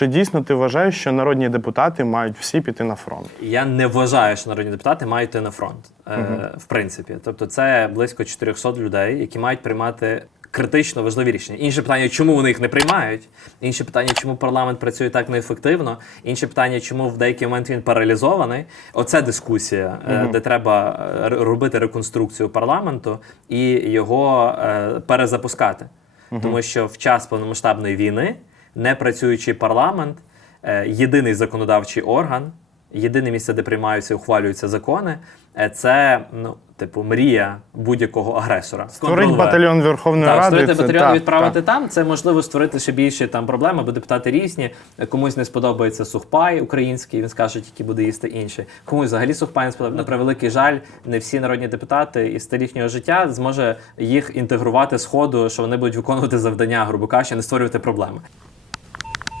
Чи дійсно ти вважаєш, що народні депутати мають всі піти на фронт? Я не вважаю, що народні депутати мають йти на фронт. Е, В принципі, тобто, це близько 400 людей, які мають приймати. Критично важливі рішення. Інше питання, чому вони їх не приймають. Інше питання, чому парламент працює так неефективно. Інше питання, чому в деякий момент він паралізований. Оце дискусія, е, де треба е, робити реконструкцію парламенту і його перезапускати. Тому що в час повномасштабної війни непрацюючий парламент, е, єдиний законодавчий орган, єдине місце, де приймаються і ухвалюються закони, е, це ну, типу, мрія будь-якого агресора. Сконтролювати. батальйон Верховної Так, Ради. створити це- батальйон так, відправити так. там. Це можливо створити ще більше там проблеми, бо депутати різні. Комусь не сподобається сухпай український, він скаже, тільки буде їсти інший. Комусь взагалі сухпай не сподобається. На превеликий жаль, не всі народні депутати із стиль їхнього життя зможе їх інтегрувати з ходу, що вони будуть виконувати завдання, грубо кажучи, не створювати проблеми.